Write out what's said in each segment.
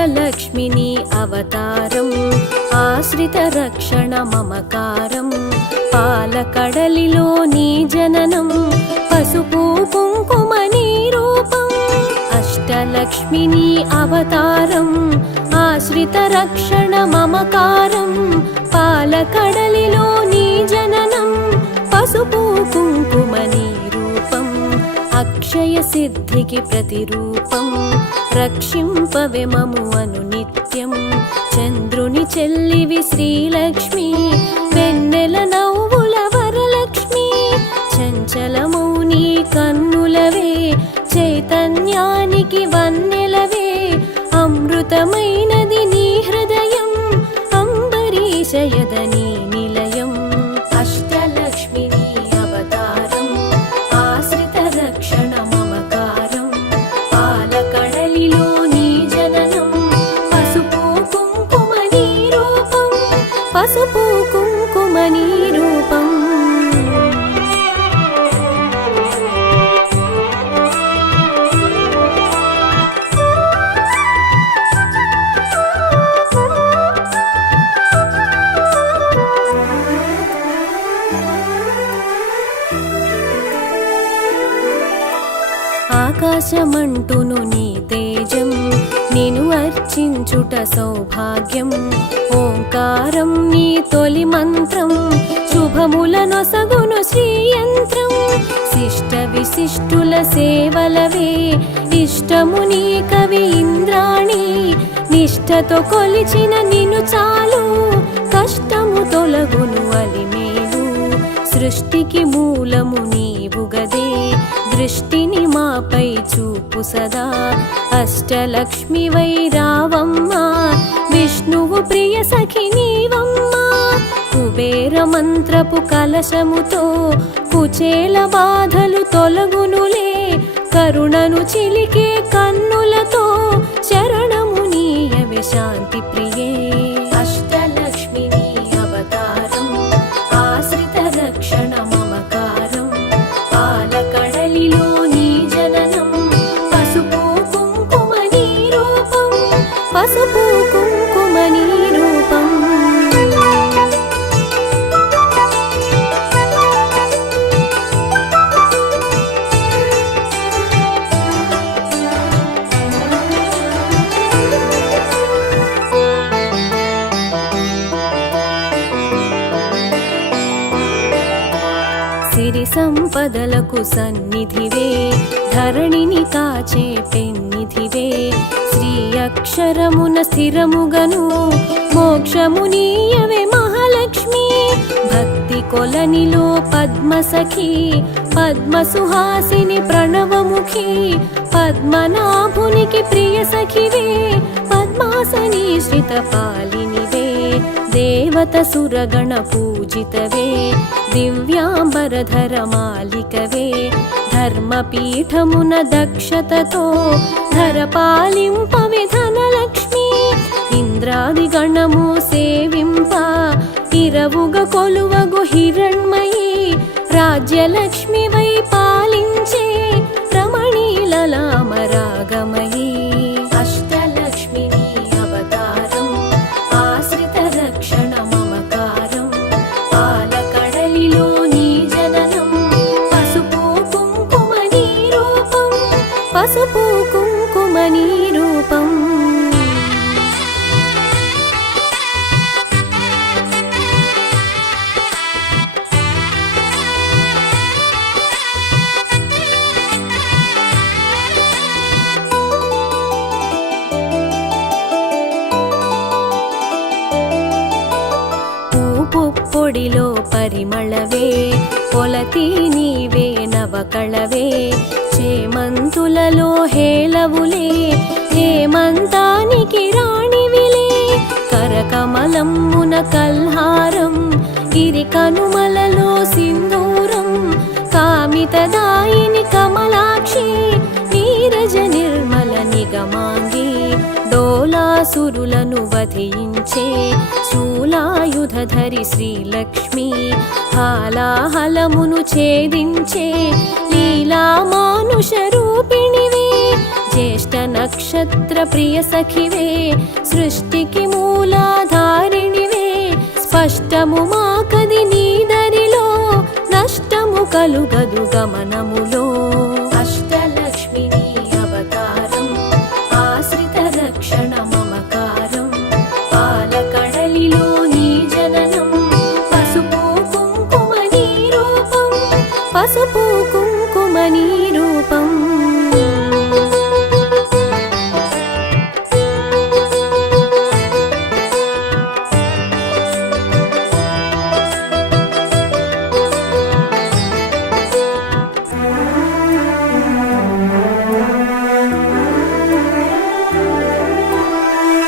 అష్టలక్ష్మిని అవతారం ఆశ్రిత రక్షణ మమకారం పాలకడలిలో నీ జననం పసుపు కుంకుమ నీ రూపం అష్టలక్ష్మిని అవతారం ఆశ్రిత రక్షణ మమకారం పాలకడలిలో నీ జననం పసుపు కుంకుమ నీ రూపం అక్షయ సిద్ధికి ప్రతిరూపం రక్షింపవే మము అనునిత్యం చంద్రుని చెల్లివి శ్రీలక్ష్మి వెన్నెల నవ్వుల వరలక్ష్మి చంచలమౌ నీ కన్నులవే చైతన్యానికి వన్నెలవే అమృతమైనది నీ హృదయం అంబరీషయదని నిలయం అష్టలక్ష్మిని అవతారం ఆశ్రిత రక్షణ మమకారం పాలకడలిలో నీ జననం పసుపు కుంకుమ నీ రూపం పసుపు కుంకుమ నీ రూపం ఆకాశమంటును నీ తేజం నిను అర్చించుట సౌభాగ్యం ఓంకారం నీ తొలి మంత్రం శుభములనొసగును శ్రీయంత్రం శిష్ట విశిష్టుల సేవలవే ఇష్టము నీ కవి ఇంద్రాణి నిష్ఠతో కొలిచిన నిను చాలు కష్టము తొలగును అలిమేలు సృష్టికి మూలము నీవుగదే దృష్టిని మాపై చూపు సదా అష్టలక్ష్మి వై రావమ్మ విష్ణువు ప్రియ సఖి నీవమ్మ కుబేర మంత్రపు కలశముతో కుచేల బాధలు తొలగునులే కరుణను చిలికే కన్నులతో శరణము నీయవే శాంతి ప్రియే అష్టలక్ష్మిని అవతారం ఆశ్రిత రక్షణ మమకారం పాలకడలిలో నీ జననం పసుపు కుంకుమ నీ రూపం పసుపు కుంకుమ నీ రూపం సిరి సంపదలకు సన్నిధివే ధరణిని కాచే పెన్నిధివే శ్రీ అక్షరమున స్థిరముగను మోక్షము నీయవే మహాలక్ష్మి భక్తి కొలనిలో పద్మసఖి పద్మసుహాసిని ప్రణవముఖి పద్మనాభునికి ప్రియ సఖివే పద్మాసని శ్రిత పాలినివే దేవత సురగణ పూజితవే దివ్యాంబరధర మాలికవే ధర్మపీఠమున దక్షతతో ధరపాలింపవే ధనలక్ష్మి ఇంద్రాది గణము సేవింప ఇరవుగ కొలువగు హిరణ్మయి రాజ్యలక్ష్మి వై పాలించే రమణీలలామరాగమయీ అష్టలక్ష్మిని అవతారం ఆశ్రిత రక్షణ మమకారం పాలకడలిలో నీ జననం పసుపు కుంకుమ నీ రూపం పసుపు కుంకుమ నీ రూపం పొడిలో పరిమళవే పొలతి నీవే నవకళవే చేమంతులలో హేళవులే హేమంతానికి రాణివిలే కరకమలమ్మున కల్హారం గిరి కనుమలలో సింధూరం కామితదాయిని కమలాక్షి నీరజ నిర్మల నిగమాంగి డోలాసురులను వధించే శూలాయుధధరి శ్రీలక్ష్మి హాలాహలమును ఛేదించే లీలా మానుష రూపిణివే జ్యేష్ఠ నక్షత్ర ప్రియ సఖివే సృష్టికి మూలాధారిణివే స్పష్టము మాకది నీదరిలో నష్టము కలుగదు గమనములో అష్టలక్ష్మి నీ అవతారం ఆశ్రిత రక్షణ మమకారం పాలకడలిలో నీ జననం పసుపు కుంకుమ నీ రూపం పసుపు కుంకుమ నీ రూపం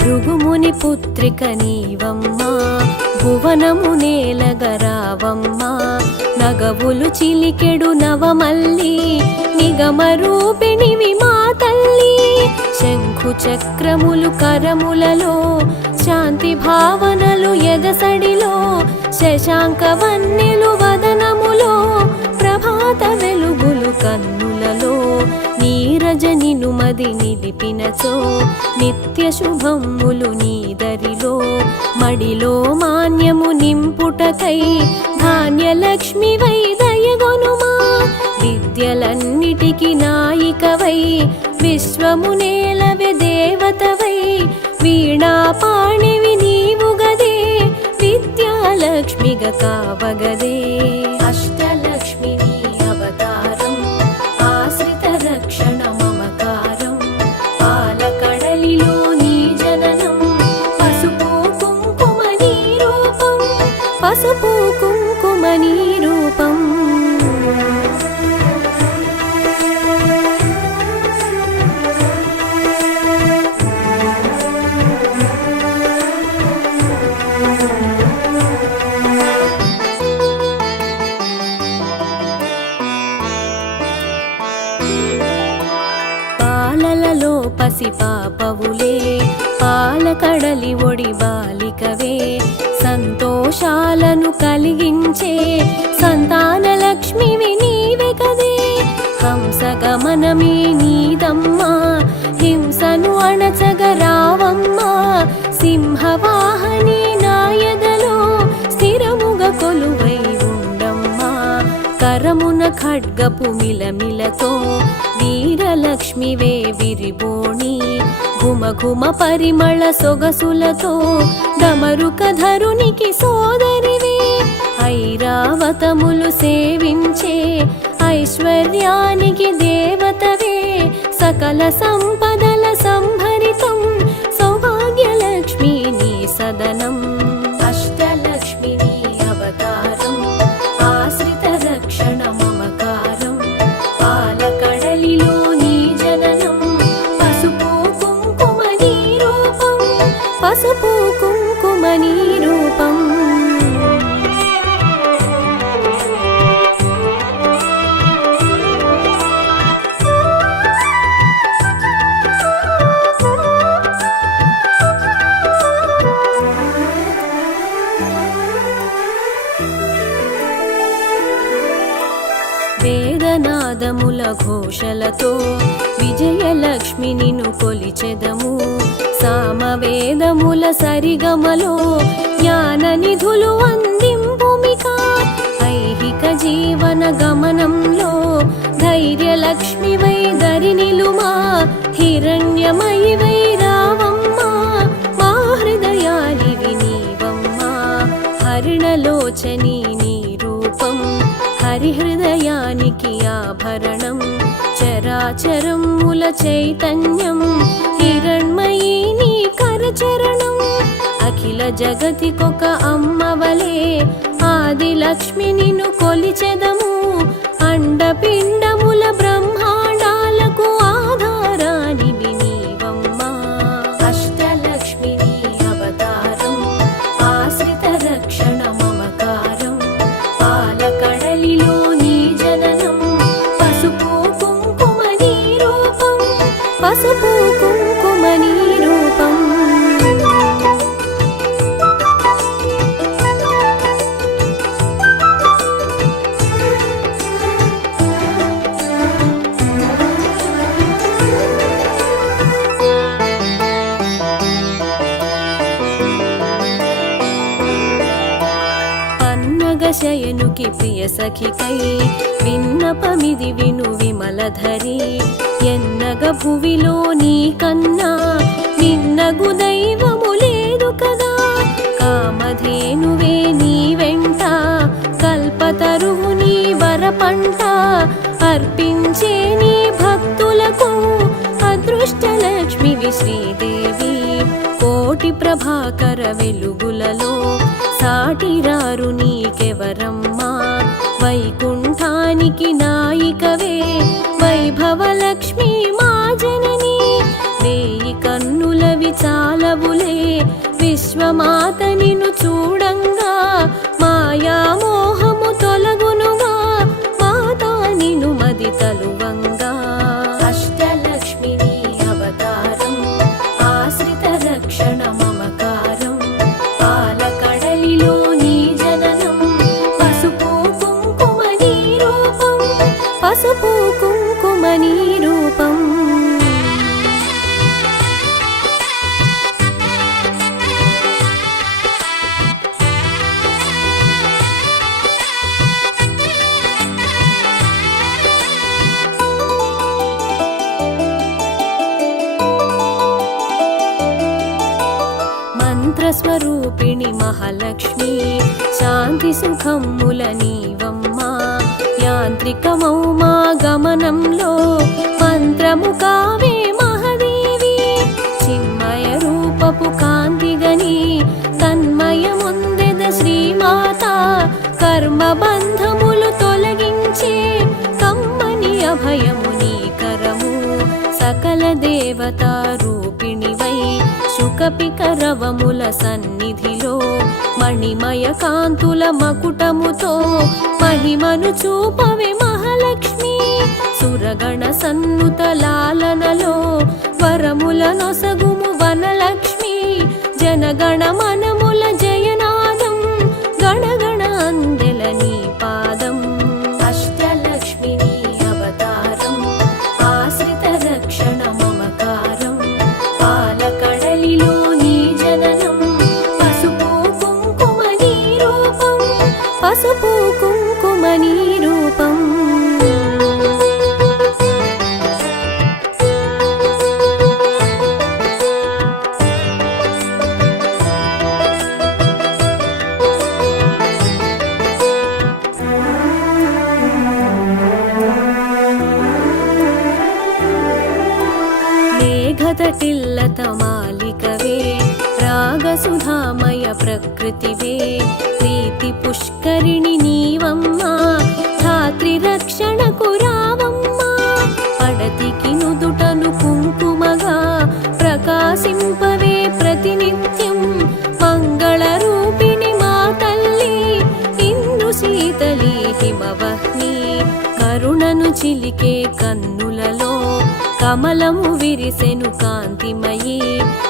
భృగుముని పుత్రిక నీవమ్మా భువనము నేలగరావమ్మా నగవులు చిలికెడు నవమల్లి నిగమ రూపిణివి మా తల్లి శంఖు చక్రములు కరములలో శాంతి భావనలు ఎదసడిలో శశాంక వన్నెలు వదనములో ప్రభాత వెలుగులు కన్నులలో నీరజనిను మది నిలిపినచో నిత్య శుభములు నీదరిలో మడిలో మాన్యము నింపుటకై ధాన్యలక్ష్మి వై దయగొనుమా విద్యలన్నిటికి నాయికవై విశ్వము నేలవె దేవతవై వీణా పాణివి నీవు గదే విద్యాలక్ష్మిగా కావగదే అష్టలక్ష్మి నీ అవతారం ఆశ్రిత రక్షణ మమకారం పాలకడలిలో నీ జననం పసుపు కుంకుమ నీ రూపం పసుపు కుంకుమ నీ రూపం పాలలలో పసి పాపవులే పాలకడలి ఒడి బాలికవే సంతోషాలను కలిగించే సంతాన లక్ష్మివి నీవే కదే హంసగమనమే నీదమ్మా హింసను అణచగరావమ్మా సింహవాహని నాయదలో స్థిరముగా కొలువై ఉండమ్మా కరమున ఖడ్గపు మిలమిలతో వీరలక్ష్మివే విరిబోణి ఘుమ ఘుమ పరిమళ సొగసులతో డమరుక ధరునికి సోదరివే ఐరావతములు సేవించే ఐశ్వర్యానికి దేవతవే సకల సంపదల సంభరితం సౌభాగ్యలక్ష్మి నీ సదనం అష్టలక్ష్మి నీ అవతారం ఆశ్రిత రక్షణ మమకారం పాలకడలిలో నీ జననం పసుపు కుంకుమ నీ రూపం పసుపు కుంకుమ నీ రూపం వేదనాదముల ఘోషలతో విజయలక్ష్మి నిన్ను కొలిచెదము సామవేదముల సరిగమలో జ్ఞాన నిధులు అందింపుమిక ఐహిక జీవన గమనంలో ధైర్యలక్ష్మి వై దరి నిలుమా హిరణ్యమయి వై రావమ్మా మా హృదయాలివి నీవమ్మా హరిణలోచని నీ రూపం హరిహృదయానికి ఆభరణం చరాచరముల చైతన్యం హిరణ్మయీ నీ కరచరణం అఖిల జగతికొక అమ్మవలే ఆదిలక్ష్మి నిన్ను కొలిచెదము అండపిండముల బ్రహ్మాండాలకు ఆధారానివి నీవమ్మా అష్టలక్ష్మి నీ అవతారం ఆశ్రిత రక్షణ మమకారం పాలకడలిలో నీ జననం పసుపు కుంకుమ నీ రూపం పసుపు కుంకుమ నీ రూపం సోకి ప్రియ సఖికై విన్నపమిది విను విమలధరి ఎన్నగ భువిలో నీ కన్నా నిన్నగు దైవము లేదు కదా కామధేనువే నీ వెంట కల్పతరువు నీ వరపంట అర్పించే నీ భక్తులకు అదృష్టలక్ష్మివి శ్రీదేవి కోటి ప్రభాకర వెలుగులలో సాటిరారు నీకెవరమ్మా వైకుంఠానికి నాయికవే వైభవలక్ష్మి మా జనని వేయి కన్నులవి చాలవులే విశ్వమాత నిన్ను చూడంగా మాయా మోహము తొలగునుగా మాతా నిన్ను మది తలువంగా అష్టలక్ష్మి నీ అవతారం ఆశ్రిత రక్షణ మమకారం పాలకడలిలో నీ జననం పసుపు కుంకుమ నీ రూపం పసుపు కుంకుమ నీ రూపం మంత్రస్వరూపిణి మహాలక్ష్మి శాంతి సుఖముల నీవమ్మా యాంత్రికమౌ మా గమనంలో మంత్రము కావే మహాదేవి చిన్మయ రూపపు కాంతిగని తన్మయముందెద శ్రీమాత కర్మ బంధములు తొలగించే కమ్మని అభయము నీ కరము సకల దేవతా రూపిణివై శుకపికరవముల సన్నిధిలో మణిమయ కాంతుల మకుటముతో మహిమను చూపవే మహాలక్ష్మి సురగణ సన్నుత లాలనలో వరముల నొసగుము వనలక్ష్మి జనగణ మనముల జయనాదం గణగణ అందెల నీ పాదం అష్టలక్ష్మి నీ అవతారం ఆశ్రిత రక్షణ మమకారం పాలకడలిలో నీ జననం పసుపు కుంకుమ నీ రూపం పసుపు కుంకుమ నీ రూపం మేఘతటిల్లత మాలికవే రాగసుధామయ ప్రకృతివే ప్రీతి పుష్కరిణి నీవమ్మా ధాత్రి రక్షణకు రావమ్మా పడతికి నుదుటను కుంకుమగా ప్రకాశింపవే ప్రతినిత్యం మంగళ రూపిణి మా తల్లి ఇందు శీతలి హిమవహ్ని కరుణను చిలికే కన్నులలో కమలము విరిసెను కాంతిమయీ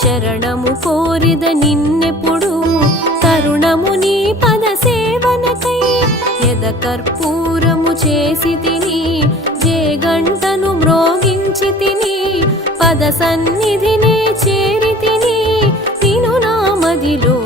శరణము కోరిద నిన్నెప్పుడు తరుణము నీ పద సేవనకై ఎద కర్పూరము చేసి తిని జే గంటను మ్రోగించి తిని పద సన్నిధినే చేరి తిని నిను నా మదిలో